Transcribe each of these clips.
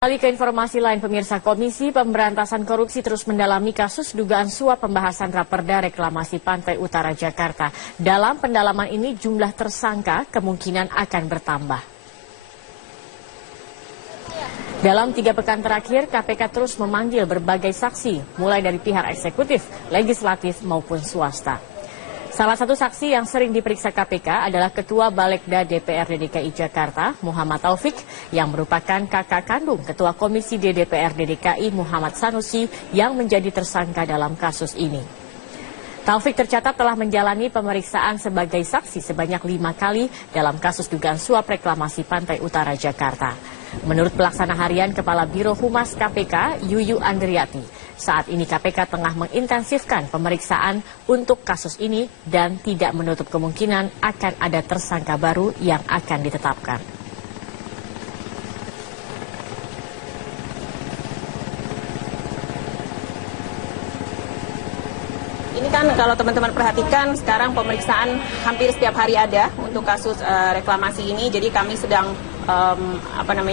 Kembali ke informasi lain, pemirsa, Komisi Pemberantasan Korupsi terus mendalami kasus dugaan suap pembahasan Raperda Reklamasi Pantai Utara Jakarta. Dalam pendalaman ini jumlah tersangka kemungkinan akan bertambah. Dalam 3 pekan terakhir, KPK terus memanggil berbagai saksi, mulai dari pihak eksekutif, legislatif maupun swasta. Salah satu saksi yang sering diperiksa KPK adalah Ketua Balegda DPRD DKI Jakarta, Muhammad Taufik, yang merupakan kakak kandung Ketua Komisi DPRD DKI Muhammad Sanusi yang menjadi tersangka dalam kasus ini. Taufik tercatat telah menjalani pemeriksaan sebagai saksi sebanyak 5 kali dalam kasus dugaan suap reklamasi Pantai Utara Jakarta. Menurut pelaksana harian Kepala Biro Humas KPK, Yuyu Andriati, saat ini KPK tengah mengintensifkan pemeriksaan untuk kasus ini dan tidak menutup kemungkinan akan ada tersangka baru yang akan ditetapkan. Ini kan kalau teman-teman perhatikan sekarang pemeriksaan hampir setiap hari ada untuk kasus reklamasi ini. Jadi kami sedang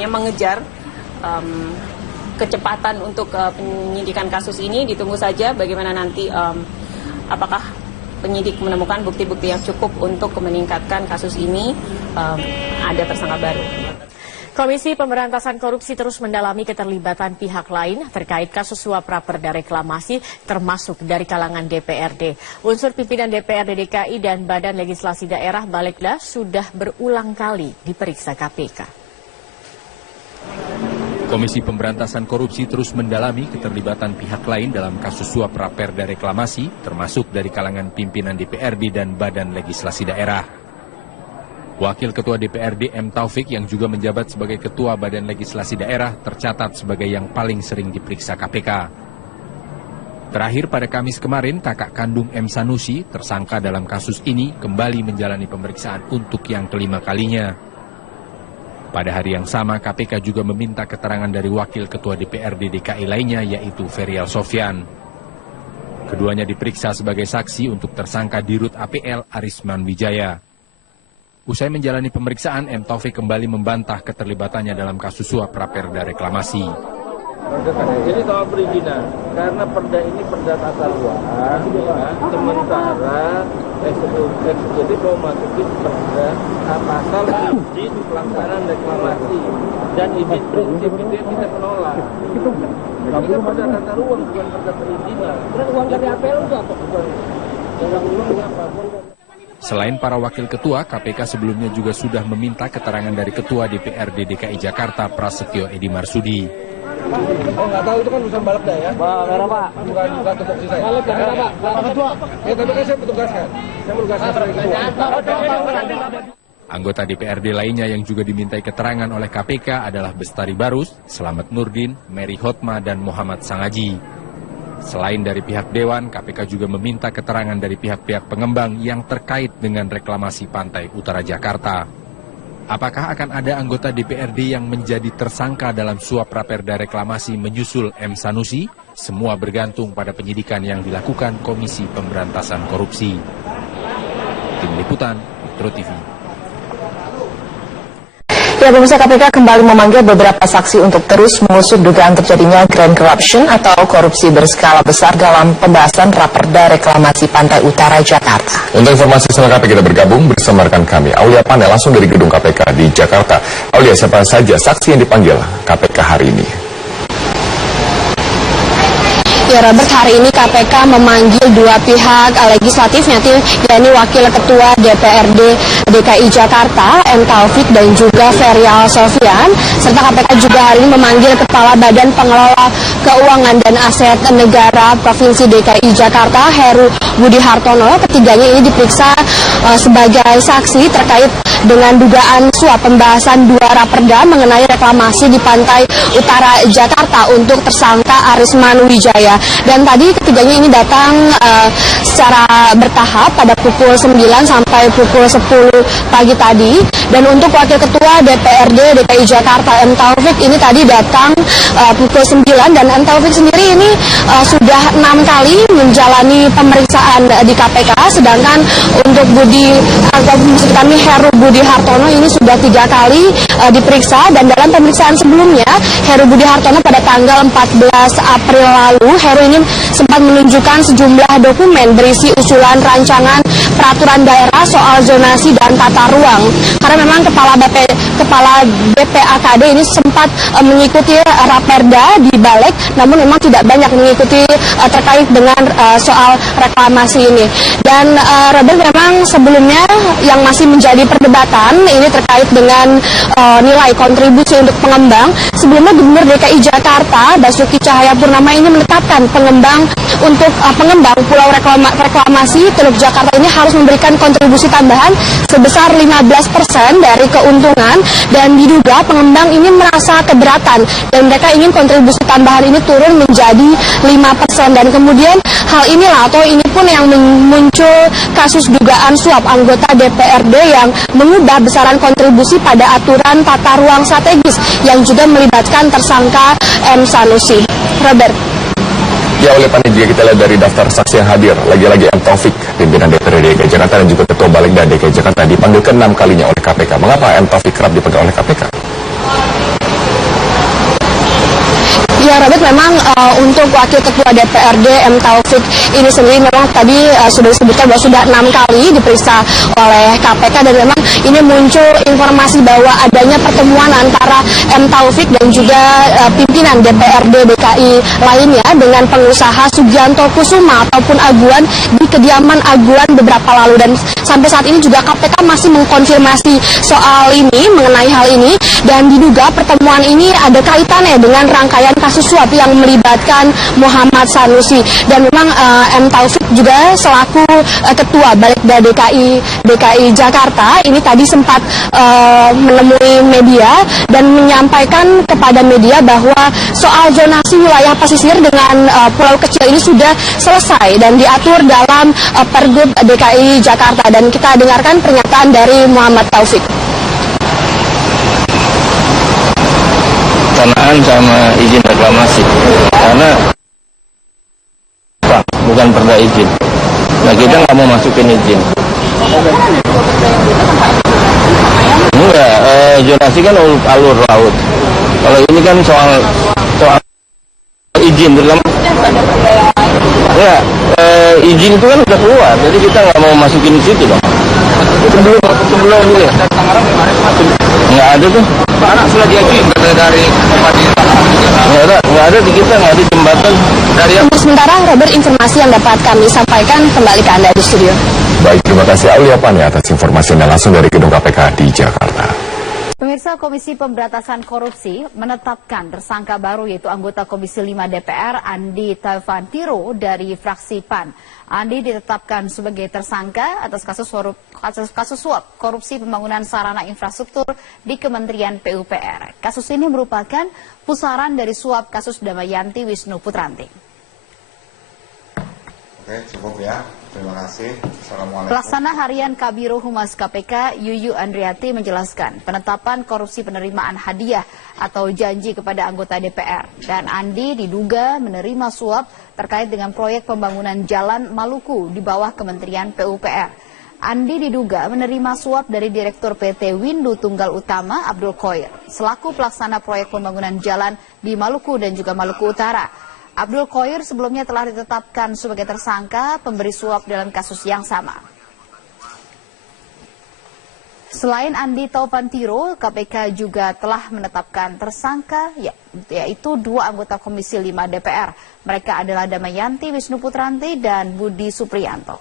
mengejar kecepatan untuk penyidikan kasus ini. Ditunggu saja bagaimana nanti apakah penyidik menemukan bukti-bukti yang cukup untuk meningkatkan kasus ini ada tersangka baru. Komisi Pemberantasan Korupsi terus mendalami keterlibatan pihak lain terkait kasus suap Raperda Reklamasi termasuk dari kalangan DPRD. Unsur pimpinan DPRD DKI dan Badan Legislasi Daerah Balegda sudah berulang kali diperiksa KPK. Komisi Pemberantasan Korupsi terus mendalami keterlibatan pihak lain dalam kasus suap Raperda Reklamasi termasuk dari kalangan pimpinan DPRD dan Badan Legislasi Daerah. Wakil Ketua DPRD M. Taufik yang juga menjabat sebagai Ketua Badan Legislasi Daerah tercatat sebagai yang paling sering diperiksa KPK. Terakhir pada Kamis kemarin, kakak kandung M. Sanusi, tersangka dalam kasus ini, kembali menjalani pemeriksaan untuk yang kelima kalinya. Pada hari yang sama, KPK juga meminta keterangan dari Wakil Ketua DPRD DKI lainnya, yaitu Ferial Sofyan. Keduanya diperiksa sebagai saksi untuk tersangka Dirut APL Arisman Wijaya. Usai menjalani pemeriksaan, M. Taufik kembali membantah keterlibatannya dalam kasus suap Raperda Reklamasi. Jadi soal perizinan, karena perda ini perda tata ruang, sementara eksekutif mau masukin perda pasal izin pelaksanaan reklamasi dan izin prinsip itu yang kita menolak. Ini kan perda tata ruang, bukan perda perizinan. Terus uang dari APL itu apa? Selain para wakil ketua, KPK sebelumnya juga sudah meminta keterangan dari Ketua DPRD DKI Jakarta Prasetyo Edi Marsudi. Oh, nggak tahu itu kan urusan Balegda ya? Merah, Pak. Bukan tupoksi saya. Balegda, Pak. Pak Ketua. Ya, tapi kan saya petugaskan. Saya menugaskan sebagai ketua. Anggota DPRD lainnya yang juga dimintai keterangan oleh KPK adalah Bestari Barus, Slamet Nurdin, Mary Hotma, dan Muhammad Sangaji. Selain dari pihak Dewan, KPK juga meminta keterangan dari pihak-pihak pengembang yang terkait dengan reklamasi Pantai Utara Jakarta. Apakah akan ada anggota DPRD yang menjadi tersangka dalam suap Raperda Reklamasi menyusul M. Sanusi? Semua bergantung pada penyidikan yang dilakukan Komisi Pemberantasan Korupsi. Tim Liputan, Metro TV. Ya, pemirsa, KPK kembali memanggil beberapa saksi untuk terus mengusut dugaan terjadinya grand corruption atau korupsi berskala besar dalam pembahasan Raperda Reklamasi Pantai Utara Jakarta. Untuk informasi selengkapnya kita bergabung bersama rekan kami, Aulia Panel, langsung dari gedung KPK di Jakarta. Aulia, siapa saja saksi yang dipanggil KPK hari ini? Ya, Robert, hari ini KPK memanggil 2 pihak legislatif, yakni Wakil Ketua DPRD DKI Jakarta M. Taufik dan juga Ferial Sofyan, serta KPK juga hari ini memanggil Kepala Badan Pengelola Keuangan dan Aset Negara Provinsi DKI Jakarta Heru Budi Hartono. Ketiganya ini diperiksa sebagai saksi terkait dengan dugaan suap pembahasan 2 Raperda mengenai reklamasi di Pantai Utara Jakarta untuk tersangka Arisman Wijaya. Dan tadi ketiganya ini datang secara bertahap pada pukul 9 sampai pukul 10 pagi tadi. Dan untuk Wakil Ketua DPRD DKI Jakarta M. Taufik ini tadi datang pukul 9, dan M. Taufik sendiri ini sudah 6 kali menjalani pemeriksaan di KPK, sedangkan untuk Heru Budi Hartono ini sudah 3 kali diperiksa. Dan dalam pemeriksaan sebelumnya Heru Budi Hartono pada tanggal 14 April lalu, Heru ini sempat menunjukkan sejumlah dokumen berisi usulan rancangan peraturan daerah soal zonasi dan tata ruang. Karena memang kepala BPAKD ini sempat mengikuti raperda di Balik, namun memang tidak banyak mengikuti terkait dengan soal reklamasi ini. Dan Robert, memang sebelumnya yang masih menjadi perdebatan ini terkait dengan nilai kontribusi untuk pengembang. Sebelumnya Gubernur DKI Jakarta Basuki Cahayapurnama ini menetapkan pengembang Pulau Reklamasi Teluk Jakarta ini harus memberikan kontribusi tambahan sebesar 15% dari keuntungan, dan diduga pengembang ini merasa keberatan dan mereka ingin kontribusi tambahan ini turun menjadi 5%. Dan kemudian hal inilah atau ini pun yang muncul kasus dugaan suap anggota DPRD yang mengubah besaran kontribusi pada aturan tata ruang strategis yang juga melibatkan tersangka M. Sanusi. Robert. Ya, oleh panitia kita lihat dari daftar saksi yang hadir, lagi-lagi M. Taufik, pimpinan DPRD DKI Jakarta dan juga Ketua Balegda DKI Jakarta dipanggil ke-6 kalinya oleh KPK. Mengapa M. Taufik kerap dipanggil oleh KPK? Ya, Robert, memang untuk Wakil Ketua DPRD M. Taufik ini sendiri memang tadi sudah disebutkan bahwa sudah 6 kali diperiksa oleh KPK, dan memang ini muncul informasi bahwa adanya pertemuan antara M. Taufik dan juga pimpinan DPRD DKI lainnya dengan pengusaha Sugianto Kusuma ataupun Aguan di kediaman Aguan beberapa lalu. Dan sampai saat ini juga KPK masih mengkonfirmasi soal ini, mengenai hal ini, dan diduga pertemuan ini ada kaitannya dengan rangkaian kasus suap yang melibatkan Muhammad Sanusi. Dan memang M. Taufik juga selaku Ketua Balegda DKI Jakarta ini tadi sempat menemui media dan menyampaikan kepada media bahwa soal zonasi wilayah pesisir dengan pulau kecil ini sudah selesai dan diatur dalam Pergub DKI Jakarta. Dan kita dengarkan pernyataan dari Muhammad Taufik. Pelaksanaan sama izin reklamasi, karena bukan perda izin. Nah, kita nggak mau masukin izin. Enggak, zonasi kan alur laut. Kalau ini kan soal izin, terutama ya izin itu kan udah keluar, jadi kita nggak mau masukin di situ dong. Sebelum ini nggak ada tuh. Anak sudah diajuin dari nggak ada di kita, nggak ada jembatan dari. Untuk sementara, Robert, informasi yang dapat kami sampaikan kembali ke Anda di studio. Baik, terima kasih Aulia Pani atas informasinya langsung dari gedung KPK di Jakarta. Pemirsa, Komisi Pemberantasan Korupsi menetapkan tersangka baru yaitu anggota Komisi 5 DPR Andi Taufantiro dari fraksi PAN. Andi ditetapkan sebagai tersangka atas kasus suap korupsi pembangunan sarana infrastruktur di Kementerian PUPR. Kasus ini merupakan pusaran dari suap kasus Damayanti Wisnu Putranti. Oke, cukup ya. Terima kasih. Assalamualaikum. Pelaksana Harian Kabiro Humas KPK Yuyu Andriati menjelaskan penetapan korupsi penerimaan hadiah atau janji kepada anggota DPR. Dan Andi diduga menerima suap terkait dengan proyek pembangunan Jalan Maluku di bawah Kementerian PUPR. Andi diduga menerima suap dari Direktur PT Windu Tunggal Utama Abdul Khoir selaku pelaksana proyek pembangunan jalan di Maluku dan juga Maluku Utara. Abdul Khoir sebelumnya telah ditetapkan sebagai tersangka pemberi suap dalam kasus yang sama. Selain Andi Taufantiro, KPK juga telah menetapkan tersangka yaitu 2 anggota Komisi 5 DPR. Mereka adalah Damayanti Wisnu Putranti dan Budi Supriyanto.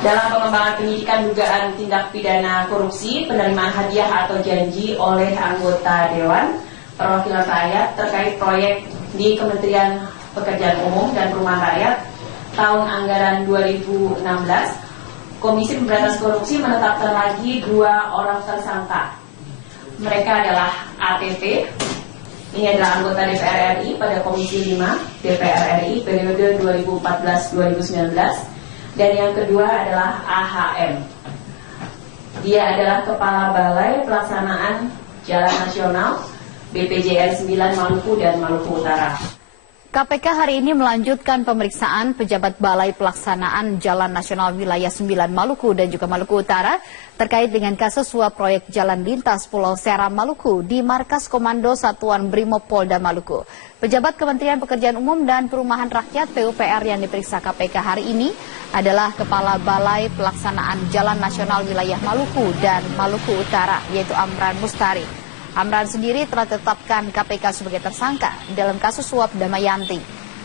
Dalam pengembangan penyidikan dugaan tindak pidana korupsi, penerimaan hadiah atau janji oleh anggota Dewan Perwakilan Rakyat terkait proyek di Kementerian Pekerjaan Umum dan Perumahan Rakyat tahun anggaran 2016, Komisi Pemberantasan Korupsi menetapkan lagi 2 orang tersangka. mereka adalah ATP, ini adalah anggota DPR RI pada Komisi 5 DPR RI periode 2014-2019, dan yang kedua adalah AHM. Dia adalah Kepala Balai Pelaksanaan Jalan Nasional BPJN 9 Maluku dan Maluku Utara. KPK hari ini melanjutkan pemeriksaan pejabat Balai Pelaksanaan Jalan Nasional Wilayah 9 Maluku dan juga Maluku Utara terkait dengan kasus suap proyek jalan lintas Pulau Seram Maluku di Markas Komando Satuan Brimob Polda Maluku. Pejabat Kementerian Pekerjaan Umum dan Perumahan Rakyat PUPR yang diperiksa KPK hari ini adalah Kepala Balai Pelaksanaan Jalan Nasional Wilayah Maluku dan Maluku Utara, yaitu Amran Mustari. Amran sendiri telah ditetapkan KPK sebagai tersangka dalam kasus suap Damayanti.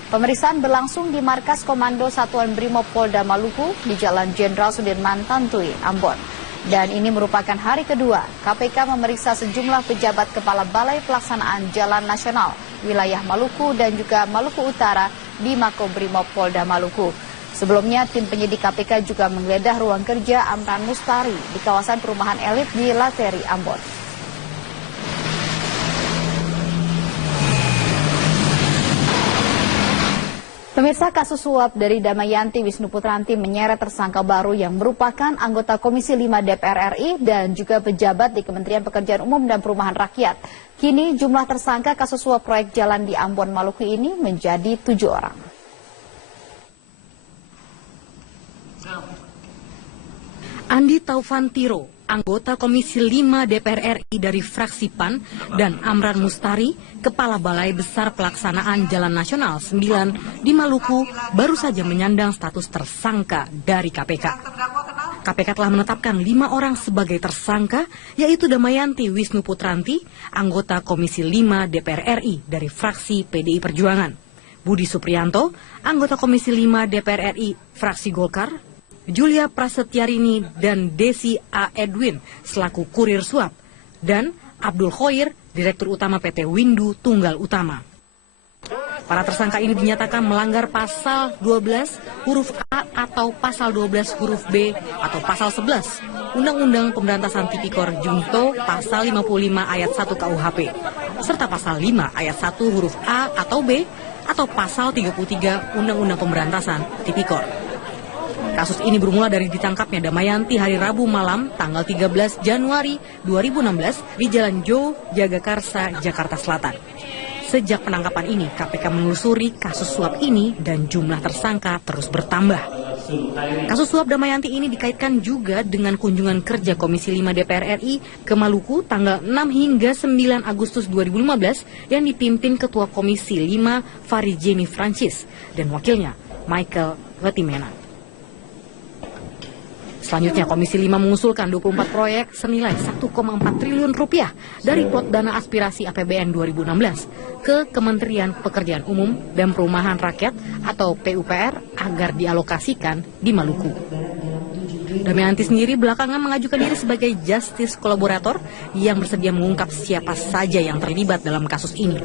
Pemeriksaan berlangsung di Markas Komando Satuan Brimob Polda Maluku di Jalan Jenderal Sudirman Tantui, Ambon. Dan ini merupakan hari kedua KPK memeriksa sejumlah pejabat Kepala Balai Pelaksanaan Jalan Nasional Wilayah Maluku dan juga Maluku Utara di Makobrimob Polda Maluku. Sebelumnya, tim penyidik KPK juga menggeledah ruang kerja Amran Mustari di kawasan perumahan elit di Lateri, Ambon. Pemirsa, kasus suap dari Damayanti Wisnu Putranti menyeret tersangka baru yang merupakan anggota Komisi 5 DPR RI dan juga pejabat di Kementerian Pekerjaan Umum dan Perumahan Rakyat. Kini jumlah tersangka kasus suap proyek jalan di Ambon, Maluku ini menjadi 7 orang. Andi Taufantiro, anggota Komisi 5 DPR RI dari fraksi PAN, dan Amran Mustari, Kepala Balai Besar Pelaksanaan Jalan Nasional 9 di Maluku, baru saja menyandang status tersangka dari KPK. KPK telah menetapkan 5 orang sebagai tersangka, yaitu Damayanti Wisnu Putranti, anggota Komisi 5 DPR RI dari fraksi PDI Perjuangan, Budi Supriyanto, anggota Komisi 5 DPR RI fraksi Golkar, Julia Prasetyarini dan Desi A. Edwin selaku kurir suap, dan Abdul Khoir, Direktur Utama PT Windu Tunggal Utama. Para tersangka ini dinyatakan melanggar pasal 12 huruf A atau pasal 12 huruf B atau pasal 11 Undang-Undang Pemberantasan Tipikor Junto pasal 55 ayat 1 KUHP, serta pasal 5 ayat 1 huruf A atau B atau pasal 33 Undang-Undang Pemberantasan Tipikor. Kasus ini bermula dari ditangkapnya Damayanti hari Rabu malam tanggal 13 Januari 2016 di Jalan Jo, Jagakarsa, Jakarta Selatan. Sejak penangkapan ini, KPK menelusuri kasus suap ini dan jumlah tersangka terus bertambah. Kasus suap Damayanti ini dikaitkan juga dengan kunjungan kerja Komisi 5 DPR RI ke Maluku tanggal 6 hingga 9 Agustus 2015 yang dipimpin Ketua Komisi 5 Farijeni Francis dan wakilnya Michael Wetimena. Selanjutnya, Komisi 5 mengusulkan 24 proyek senilai 1,4 triliun rupiah dari plot dana aspirasi APBN 2016 ke Kementerian Pekerjaan Umum dan Perumahan Rakyat atau PUPR agar dialokasikan di Maluku. Damayanti sendiri belakangan mengajukan diri sebagai justice kolaborator yang bersedia mengungkap siapa saja yang terlibat dalam kasus ini.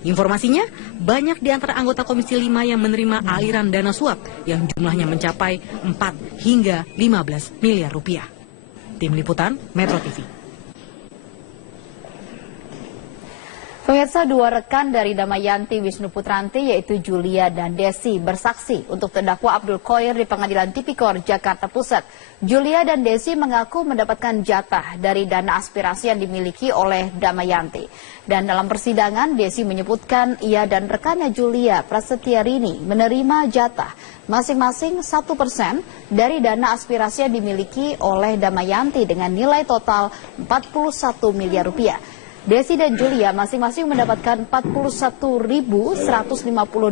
Informasinya, banyak di antara anggota Komisi 5 yang menerima aliran dana suap yang jumlahnya mencapai 4 hingga 15 miliar rupiah. Tim Liputan, Metro TV. Pemirsa, 2 rekan dari Damayanti Wisnu Putranti yaitu Julia dan Desi bersaksi untuk terdakwa Abdul Khoir di Pengadilan Tipikor Jakarta Pusat. Julia dan Desi mengaku mendapatkan jatah dari dana aspirasi yang dimiliki oleh Damayanti. Dan dalam persidangan, Desi menyebutkan ia dan rekannya Julia Prasetyarini menerima jatah masing-masing 1% dari dana aspirasi yang dimiliki oleh Damayanti dengan nilai total 41 miliar rupiah. Desi dan Julia masing-masing mendapatkan 41.150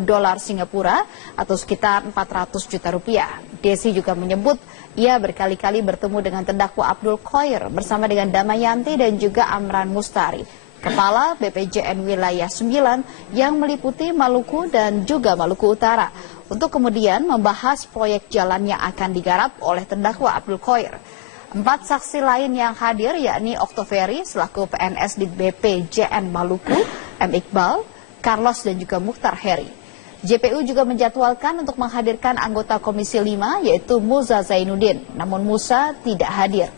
dolar Singapura atau sekitar 400 juta rupiah. Desi juga menyebut ia berkali-kali bertemu dengan terdakwa Abdul Khoir bersama dengan Damayanti dan juga Amran Mustari, Kepala BPJN Wilayah 9 yang meliputi Maluku dan juga Maluku Utara, untuk kemudian membahas proyek jalan yang akan digarap oleh terdakwa Abdul Khoir. 4 saksi lain yang hadir yakni Oktoveri selaku PNS di BPJN Maluku, M. Iqbal, Carlos dan juga Mukhtar Heri. JPU juga menjadwalkan untuk menghadirkan anggota Komisi 5 yaitu Musa Zainuddin, namun Musa tidak hadir.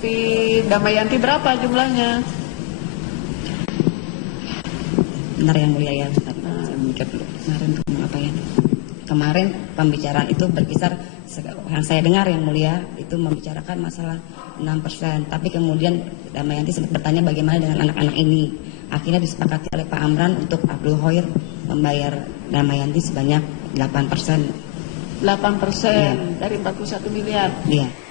si Damayanti berapa jumlahnya? Benar yang mulia ya, saya mikir dulu kemarin tuh apa ya? Kemarin pembicaraan itu berkisar, yang saya dengar yang mulia itu membicarakan masalah 6%, tapi kemudian Damayanti sempat bertanya bagaimana dengan anak-anak ini. Akhirnya disepakati oleh Pak Amran untuk Abdul Khair membayar Damayanti sebanyak 8%. 8% dari 41 miliar. Iya.